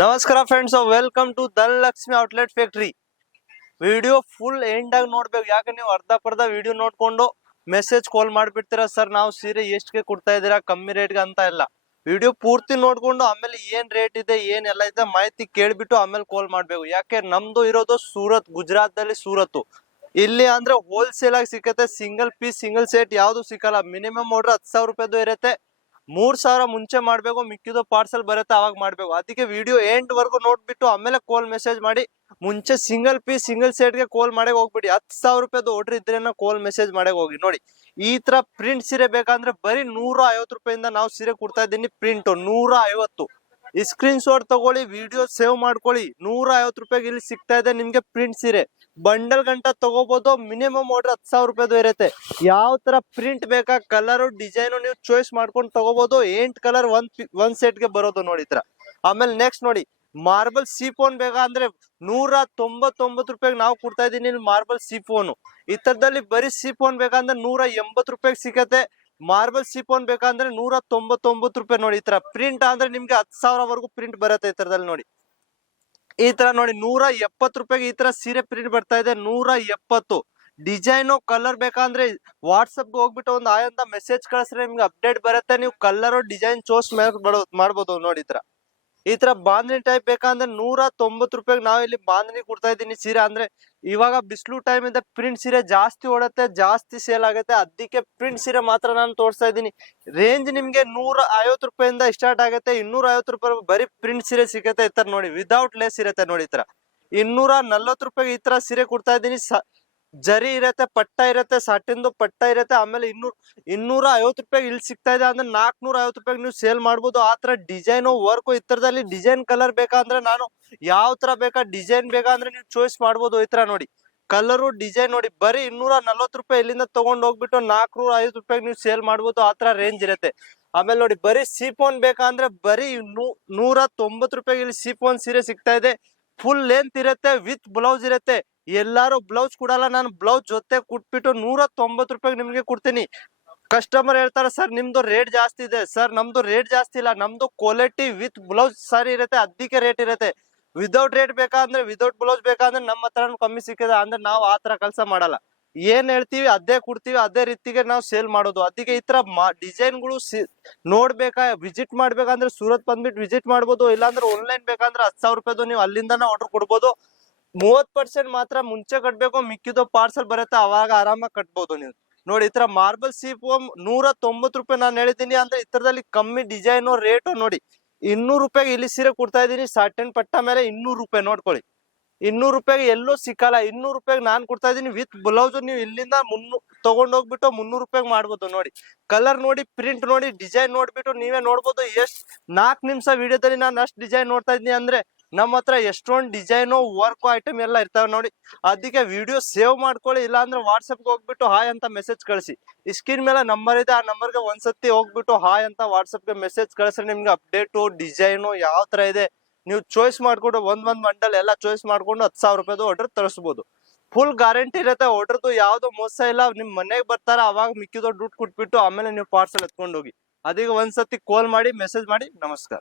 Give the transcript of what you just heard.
ನಮಸ್ಕಾರ friends, welcome to Dhanalakshmi outlet factory. Video full end ಆಗಿ ನೋಡ್ಬೇಕು. ಯಾಕೆ ನೀವು ಅರ್ಧ ಪರ್ಧ ವಿಡಿಯೋ ನೋಡ್ಕೊಂಡು ಮೆಸೇಜ್ ಕಾಲ್ ಮಾಡ್ಬಿಡ್ತೀರಾ, ಸರ್ ನಾವು ಸೀರೆ ಎಷ್ಟಿಗೆ ಕೊಡ್ತಾ ಇದ್ದೀರಾ ಕಮ್ಮಿ ರೇಟ್ಗೆ ಅಂತ ಎಲ್ಲ. ವಿಡಿಯೋ ಪೂರ್ತಿ ನೋಡ್ಕೊಂಡು ಆಮೇಲೆ ಏನ್ ರೇಟ್ ಇದೆ ಏನೆಲ್ಲ ಇದೆ ಮಾಹಿತಿ ಕೇಳ್ಬಿಟ್ಟು ಆಮೇಲೆ ಕಾಲ್ ಮಾಡ್ಬೇಕು. ಯಾಕೆ ನಮ್ದು ಇರೋದು ಸೂರತ್, ಗುಜರಾತ್ ದಲ್ಲಿ ಸೂರತ್. ಇಲ್ಲಿ ಅಂದ್ರೆ ಹೋಲ್ಸೇಲ್ ಆಗಿ ಸಿಕ್ಕತ್ತೆ. ಸಿಂಗಲ್ ಪೀಸ್ ಸಿಂಗಲ್ ಸೆಟ್ ಯಾವ್ದು ಸಿಕ್ಕಲ್ಲ. ಮಿನಿಮಮ್ ಆರ್ಡರ್ 10,000 ರೂಪಾಯಿದು ಇರುತ್ತೆ. 3,000 ಮುಂಚೆ ಮಾಡ್ಬೇಕು, ಮಿಕ್ಕಿದು ಪಾರ್ಸಲ್ ಬರುತ್ತೆ ಅವಾಗ ಮಾಡ್ಬೇಕು. ಅದಕ್ಕೆ ವಿಡಿಯೋ ಎಂಡ್ ವರ್ಗು ನೋಡ್ಬಿಟ್ಟು ಆಮೇಲೆ ಕಾಲ್ ಮೆಸೇಜ್ ಮಾಡಿ. ಮುಂಚೆ ಸಿಂಗಲ್ ಪೀಸ್ ಸಿಂಗಲ್ ಸೆಟ್ ಗೆ ಕಾಲ್ ಮಾಡೇ ಹೋಗ್ಬಿಡಿ. 10,000 ರೂಪಾಯಿದು ಆರ್ಡರ್ ಇದ್ರೇನ ಕಾಲ್ ಮೆಸೇಜ್ ಮಾಡೇ ಹೋಗಿ. ನೋಡಿ, ಈ ತರ ಪ್ರಿಂಟ್ ಸೀರೆ ಬೇಕಂದ್ರೆ ಬರೀ 150 ರೂಪಾಯಿಂದ ನಾವು ಸೀರೆ ಕೊಡ್ತಾ ಇದ್ದೀನಿ. ಪ್ರಿಂಟ್ 150. ಈ ಸ್ಕ್ರೀನ್ ಶಾಟ್ ತಗೊಳ್ಳಿ, ವಿಡಿಯೋ ಸೇವ್ ಮಾಡ್ಕೊಳ್ಳಿ. 150 ರೂಪಾಯಿಗೆ ಇಲ್ಲಿ ಸಿಗ್ತಾ ಇದೆ ನಿಮ್ಗೆ ಪ್ರಿಂಟ್ ಸೀರೆ. ಬಂಡಲ್ ಗಂಟ ತಗೋಬಹುದು. ಮಿನಿಮಮ್ ಆರ್ಡರ್ 10,000 ರೂಪಾಯಿದು ಇರುತ್ತೆ. ಯಾವ ತರ ಪ್ರಿಂಟ್ ಬೇಕಾ, ಕಲರ್ ಡಿಸೈನ್ ನೀವು ಚಾಯ್ಸ್ ಮಾಡ್ಕೊಂಡು ತಗೋಬಹುದು. 8 ಕಲರ್ ಒಂದ್ ಸೆಟ್ ಗೆ ಬರೋದು ನೋಡಿ ತರ. ಆಮೇಲೆ ನೆಕ್ಸ್ಟ್ ನೋಡಿ, ಮಾರ್ಬಲ್ ಸೀಫೋನ್ ಬೇಕಾ ಅಂದ್ರೆ 199 ರೂಪಾಯಿಗೆ ನಾವು ಕೊಡ್ತಾ ಇದೀನಿ ಮಾರ್ಬಲ್ ಸೀಫೋನ್. ಈ ತರದಲ್ಲಿ ಬರೀ ಸೀಫೋನ್ ಬೇಕಂದ್ರೆ 180 ರೂಪಾಯಿಗೆ ಸಿಗತ್ತೆ. ಮಾರ್ಬಲ್ ಸೀಫೋನ್ ಬೇಕಂದ್ರೆ 199 ರೂಪಾಯಿ. ನೋಡಿ, ಈ ತರ ಪ್ರಿಂಟ್ ಅಂದ್ರೆ ನಿಮ್ಗೆ 10,000 ವರೆಗೂ ಪ್ರಿಂಟ್ ಬರುತ್ತೆ ಈ ತರದಲ್ಲಿ. ನೋಡಿ, ಈ ತರ ನೋಡಿ 170 ರೂಪಾಯಿಗೆ ಈ ತರ ಸೀರೆ ಪ್ರಿಂಟ್ ಬರ್ತಾ ಇದೆ. 170. ಡಿಸೈನು ಕಲರ್ ಬೇಕಂದ್ರೆ ವಾಟ್ಸಪ್ ಗೆ ಹೋಗ್ಬಿಟ್ಟು ಒಂದು ಆಯ್ ಅಂತ ಮೆಸೇಜ್ ಕಳಿಸ್ರೆ ನಿಮ್ಗೆ ಅಪ್ಡೇಟ್ ಬರುತ್ತೆ. ನೀವು ಕಲರ್ ಡಿಸೈನ್ ಚೂಸ್ ಮಾಡ್ಬೋದು. ನೋಡಿ, ಈ ತರ ಬಾಂಧನಿ ಟೈಪ್ ಬೇಕಂದ್ರೆ 190 ರೂಪಾಯಿಗೆ ನಾವು ಇಲ್ಲಿ ಬಾಂಧನಿ ಕೊಡ್ತಾ ಇದ್ದೀನಿ ಸೀರೆ. ಅಂದ್ರೆ ಇವಾಗ ಬಿಸಿಲು ಟೈಮ್ ಇಂದ ಪ್ರಿಂಟ್ ಸೀರೆ ಜಾಸ್ತಿ ಓಡುತ್ತೆ, ಜಾಸ್ತಿ ಸೇಲ್ ಆಗುತ್ತೆ. ಅದಕ್ಕೆ ಪ್ರಿಂಟ್ ಸೀರೆ ಮಾತ್ರ ನಾನು ತೋರಿಸ್ತಾ ಇದ್ದೀನಿ. ರೇಂಜ್ ನಿಮ್ಗೆ 150 ರೂಪಾಯಿಂದ ಸ್ಟಾರ್ಟ್ ಆಗುತ್ತೆ. 250 ರೂಪಾಯಿ ಬರೀ ಪ್ರಿಂಟ್ ಸೀರೆ ಸಿಗುತ್ತೆ. ಈ ತರ ನೋಡಿ, ವಿದೌಟ್ ಲೇಸ್ ಇರುತ್ತೆ. ನೋಡಿ, ಈ ತರ 240 ರೂಪಾಯಿಗೆ ಈ ತರ ಸೀರೆ ಕೊಡ್ತಾ ಇದ್ದೀನಿ. ಜರಿ ಇರತ್ತೆ, ಪಟ್ಟ ಇರತ್ತೆ, ಸಾಟಿಂದು ಪಟ್ಟ ಇರತ್ತೆ. ಆಮೇಲೆ 250 ರೂಪಾಯಿಗೆ ಇಲ್ಲಿ ಸಿಗ್ತಾ ಇದೆ ಅಂದ್ರೆ 450 ರೂಪಾಯಿಗೆ ನೀವು ಸೇಲ್ ಮಾಡ್ಬೋದು. ಆ ತರ ಡಿಸೈನ್ ವರ್ಕ್. ಈ ತರದಲ್ಲಿ ಡಿಸೈನ್ ಕಲರ್ ಬೇಕಂದ್ರೆ ನಾನು ಯಾವ ತರ ಬೇಕಾ ಡಿಸೈನ್ ಬೇಕಂದ್ರೆ ನೀವು ಚಾಯ್ಸ್ ಮಾಡ್ಬೋದು. ಈ ತರ ನೋಡಿ, ಕಲರು ಡಿಸೈನ್ ನೋಡಿ. ಬರೀ 240 ರೂಪಾಯಿ ಇಲ್ಲಿಂದ ತಗೊಂಡ್ ಹೋಗ್ಬಿಟ್ಟು 450 ರೂಪಾಯಿಗೆ ನೀವು ಸೇಲ್ ಮಾಡ್ಬೋದು. ಆ ತರ ರೇಂಜ್ ಇರುತ್ತೆ. ಆಮೇಲೆ ನೋಡಿ, ಬರೀ ಸೀಫೋನ್ ಬೇಕಂದ್ರೆ ಬರೀ 190 ರೂಪಾಯಿಗೆ ಇಲ್ಲಿ ಸೀಫೋನ್ ಸೀರೆ ಸಿಗ್ತಾ ಇದೆ. ಫುಲ್ ಲೆಂತ್ ಇರುತ್ತೆ, ವಿತ್ ಬ್ಲೌಸ್ ಇರುತ್ತೆ. ಎಲ್ಲಾರು ಬ್ಲೌಸ್ ಕೊಡಲ್ಲ, ನಾನು ಬ್ಲೌಸ್ ಜೊತೆ ಕೊಟ್ಬಿಟ್ಟು 190 ರೂಪಾಯಿಗೆ ನಿಮ್ಗೆ ಕೊಡ್ತೀನಿ. ಕಸ್ಟಮರ್ ಹೇಳ್ತಾರೆ, ಸರ್ ನಿಮ್ದು ರೇಟ್ ಜಾಸ್ತಿ ಇದೆ. ಸರ್ ನಮ್ದು ರೇಟ್ ಜಾಸ್ತಿ ಇಲ್ಲ, ನಮ್ದು ಕ್ವಾಲಿಟಿ ವಿತ್ ಬ್ಲೌಸ್ ಸಾರಿ ಇರುತ್ತೆ, ಅದಕ್ಕೆ ರೇಟ್ ಇರುತ್ತೆ. ವಿದೌಟ್ ರೇಟ್ ಬೇಕಂದ್ರೆ, ವಿದೌಟ್ ಬ್ಲೌಸ್ ಬೇಕಂದ್ರೆ ನಮ್ಮ ಹತ್ರ ಕಮ್ಮಿ ಸಿಕ್ಕಿದೆ ಅಂದ್ರೆ ನಾವು ಆ ತರ ಕೆಲಸ ಮಾಡಲ್ಲ. ಏನ್ ಹೇಳ್ತೀವಿ ಅದೇ ಕೊಡ್ತೀವಿ, ಅದೇ ರೀತಿಗೆ ನಾವು ಸೇಲ್ ಮಾಡೋದು. ಅದಕ್ಕೆ ಈ ತರ ಡಿಸೈನ್ಗಳು ನೋಡ್ಬೇಕಾ, ವಿಸಿಟ್ ಮಾಡ್ಬೇಕಂದ್ರೆ ಸೂರತ್ ಬಂದ್ಬಿಟ್ಟು ವಿಸಿಟ್ ಮಾಡ್ಬೋದು. ಇಲ್ಲಾಂದ್ರೆ ಆನ್ಲೈನ್ ಬೇಕಂದ್ರೆ 10,000 ರೂಪಾಯಿದು ನೀವು ಅಲ್ಲಿಂದಾನೆ ಆರ್ಡರ್ ಕೊಡ್ಬೋದು. 30% ಮಾತ್ರ ಮುಂಚೆ ಕಟ್ಬೇಕು, ಮಿಕ್ಕಿದು ಪಾರ್ಸಲ್ ಬರುತ್ತೆ ಅವಾಗ ಆರಾಮಾಗಿ ಕಟ್ಬೋದು ನೀವು. ನೋಡಿ, ಈ ತರ ಮಾರ್ಬಲ್ ಸೀಫೋನ್ 190 ರೂಪಾಯಿ ನಾನು ಹೇಳಿದ್ದೀನಿ. ಅಂದ್ರೆ ಈ ತರದಲ್ಲಿ ಕಮ್ಮಿ ಡಿಸೈನ್ ರೇಟು ನೋಡಿ. 200 ರೂಪಾಯಿಗೆ ಇಲ್ಲಿ ಸೀರೆ ಕೊಡ್ತಾ ಇದೀನಿ. ಸಾಟಿನ್ ಪಟ್ಟ ಮೇಲೆ 200 ರೂಪಾಯಿ ನೋಡ್ಕೊಳ್ಳಿ. 200 ರೂಪಾಯಿಗೆ ಎಲ್ಲೂ ಸಿಕ್ಕಲ್ಲ. 200 ರೂಪಾಯಿಗೆ ನಾನು ಕೊಡ್ತಾ ಇದೀನಿ ವಿತ್ ಬ್ಲೌಸ್. ನೀವು ಇಲ್ಲಿಂದ ತಗೊಂಡೋಗ್ಬಿಟ್ಟು 300 ರೂಪಾಯಿಗೆ ಮಾಡ್ಬೋದು. ನೋಡಿ, ಕಲರ್ ನೋಡಿ, ಪ್ರಿಂಟ್ ನೋಡಿ, ಡಿಸೈನ್ ನೋಡ್ಬಿಟ್ಟು ನೀವೇ ನೋಡ್ಬೋದು. ಎಷ್ಟು 4 ನಿಮಿಷ ವಿಡಿಯೋದಲ್ಲಿ ನಾನು ಅಷ್ಟು ಡಿಸೈನ್ ನೋಡ್ತಾ ಇದ್ದೀನಿ ಅಂದ್ರೆ ನಮ್ಮ ಹತ್ರ ಎಷ್ಟೊಂದು ಡಿಸೈನು ವರ್ಕ್ ಐಟಮ್ ಎಲ್ಲ ಇರ್ತಾವೆ. ನೋಡಿ, ಅದಕ್ಕೆ ವಿಡಿಯೋ ಸೇವ್ ಮಾಡ್ಕೊಳ್ಳಿ. ಇಲ್ಲಾಂದ್ರೆ ವಾಟ್ಸಪ್ಗೆ ಹೋಗ್ಬಿಟ್ಟು ಹಾಯ್ ಅಂತ ಮೆಸೇಜ್ ಕಳಿಸಿ. ಈ ಸ್ಕ್ರೀನ್ ಮೇಲೆ ನಂಬರ್ ಇದೆ, ಆ ನಂಬರ್ಗೆ ಒಂದ್ಸತಿ ಹೋಗ್ಬಿಟ್ಟು ಹಾಯ್ ಅಂತ ವಾಟ್ಸಪ್ಗೆ ಮೆಸೇಜ್ ಕಳಿಸ್ರೆ ನಿಮ್ಗೆ ಅಪ್ಡೇಟು ಡಿಸೈನು ಯಾವ ತರ ಇದೆ ನೀವು ಚಾಯ್ಸ್ ಮಾಡ್ಕೊಂಡು ಒಂದ್ ಮಂಡಲ್ ಎಲ್ಲ ಚಾಯ್ಸ್ ಮಾಡ್ಕೊಂಡು 10,000 ರೂಪಾಯಿದು ಆರ್ಡರ್ ತರಿಸಬಹುದು. ಫುಲ್ ಗ್ಯಾರಂಟಿ ಇರುತ್ತೆ. ಆರ್ಡರ್ದು ಯಾವ್ದು ಮೋಸ ಇಲ್ಲ. ನಿಮ್ ಮನೆಗೆ ಬರ್ತಾರ ಅವಾಗ ಮಿಕ್ಕಿದೋ ದುಡ್ಡು ಕೊಟ್ಬಿಟ್ಟು ಆಮೇಲೆ ನೀವು ಪಾರ್ಸಲ್ ಎತ್ಕೊಂಡು ಹೋಗಿ. ಅದಕ್ಕೆ ಒಂದ್ಸತಿ ಕಾಲ್ ಮಾಡಿ ಮೆಸೇಜ್ ಮಾಡಿ. ನಮಸ್ಕಾರ.